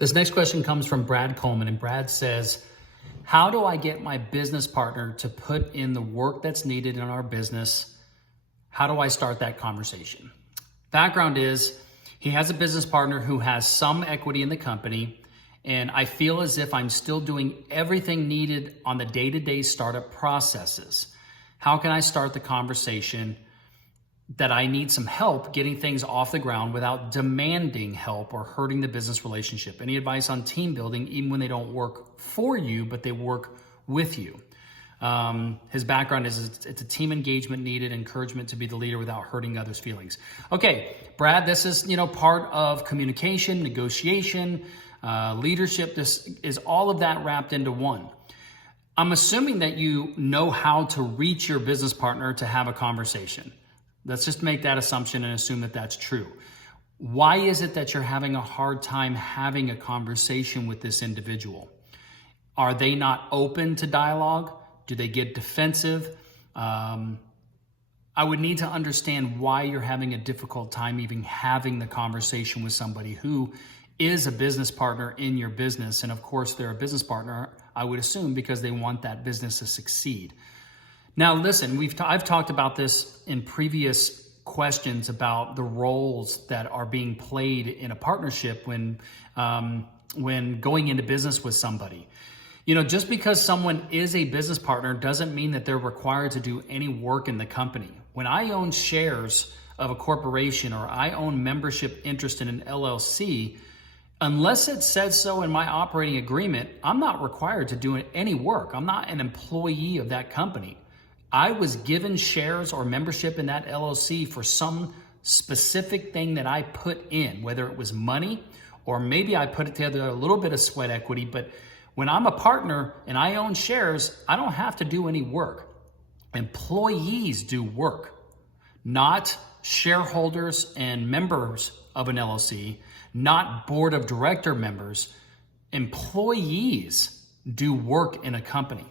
This next question comes from Brad Coleman, and Brad says, how do I get my business partner to put in the work that's needed in our business? How do I start that conversation? Background is he has a business partner who has some equity in the company, and I feel as if I'm still doing everything needed on the day-to-day startup processes. How can I start the conversation that I need some help getting things off the ground without demanding help or hurting the business relationship? Any advice on team building, even when they don't work for you, but they work with you? His background is it's a team engagement needed, encouragement to be the leader without hurting others' feelings. Okay, Brad, this is part of communication, negotiation, leadership. This is all of that wrapped into one. I'm assuming that you know how to reach your business partner to have a conversation. Let's just make that assumption and assume that that's true. Why is it that you're having a hard time having a conversation with this individual? Are they not open to dialogue? Do they get defensive? I would need to understand why you're having a difficult time even having the conversation with somebody who is a business partner in your business. And of course, they're a business partner, I would assume, because they want that business to succeed. Now, listen, I've talked about this in previous questions about the roles that are being played in a partnership when going into business with somebody. Just because someone is a business partner doesn't mean that they're required to do any work in the company. When I own shares of a corporation or I own membership interest in an LLC, unless it says so in my operating agreement, I'm not required to do any work. I'm not an employee of that company. I was given shares or membership in that LLC for some specific thing that I put in, whether it was money or maybe I put it together a little bit of sweat equity. But when I'm a partner and I own shares, I don't have to do any work. Employees do work, not shareholders and members of an LLC, not board of director members. Employees do work in a company.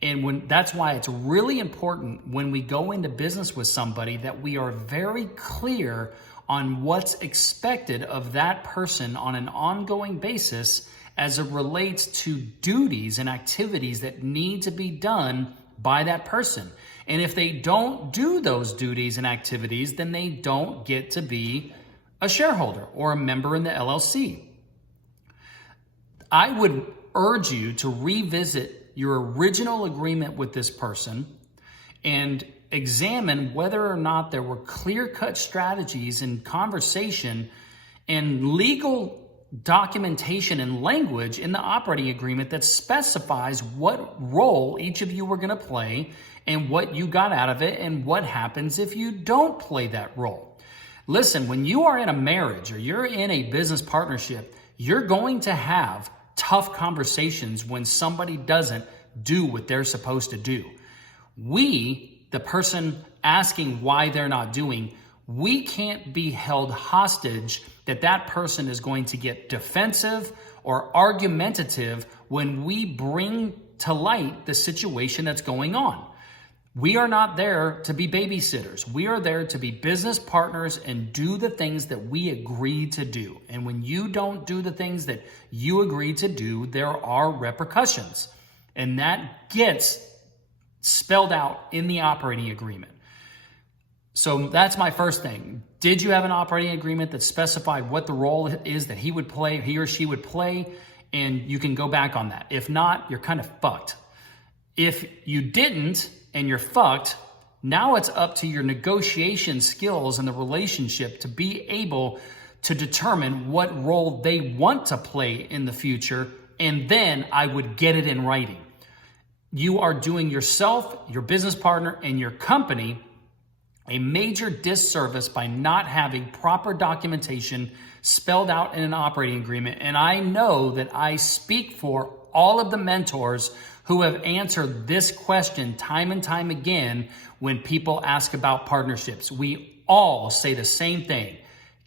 And that's why it's really important when we go into business with somebody that we are very clear on what's expected of that person on an ongoing basis as it relates to duties and activities that need to be done by that person. And if they don't do those duties and activities, then they don't get to be a shareholder or a member in the LLC. I would urge you to revisit your original agreement with this person and examine whether or not there were clear-cut strategies and conversation and legal documentation and language in the operating agreement that specifies what role each of you were going to play and what you got out of it and what happens if you don't play that role. Listen, when you are in a marriage or you're in a business partnership, you're going to have tough conversations when somebody doesn't do what they're supposed to do. We, the person asking why they're not doing, we can't be held hostage that person is going to get defensive or argumentative when we bring to light the situation that's going on. We are not there to be babysitters. We are there to be business partners and do the things that we agreed to do. And when you don't do the things that you agreed to do, there are repercussions. And that gets spelled out in the operating agreement. So that's my first thing. Did you have an operating agreement that specified what the role is that he or she would play? And you can go back on that. If not, you're kind of fucked. If you didn't, and you're fucked, now it's up to your negotiation skills and the relationship to be able to determine what role they want to play in the future, and then I would get it in writing. You are doing yourself, your business partner, and your company a major disservice by not having proper documentation spelled out in an operating agreement. And I know that I speak for all of the mentors who have answered this question time and time again when people ask about partnerships. We all say the same thing.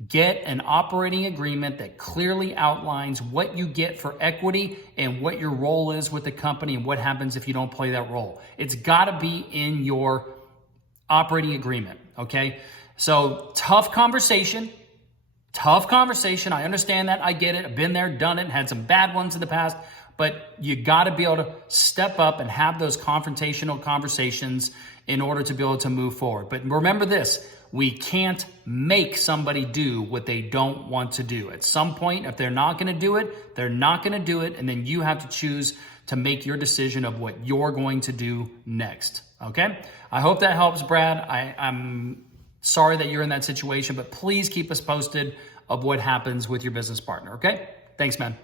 Get an operating agreement that clearly outlines what you get for equity and what your role is with the company and what happens if you don't play that role. It's got to be in your operating agreement, okay? So tough conversation. Tough conversation. I understand that. I get it. I've been there, done it, had some bad ones in the past. But you got to be able to step up and have those confrontational conversations in order to be able to move forward. But remember this, we can't make somebody do what they don't want to do. At some point, if they're not going to do it, they're not going to do it. And then you have to choose to make your decision of what you're going to do next. Okay? I hope that helps, Brad. I'm sorry that you're in that situation, but please keep us posted of what happens with your business partner. Okay? Thanks, man.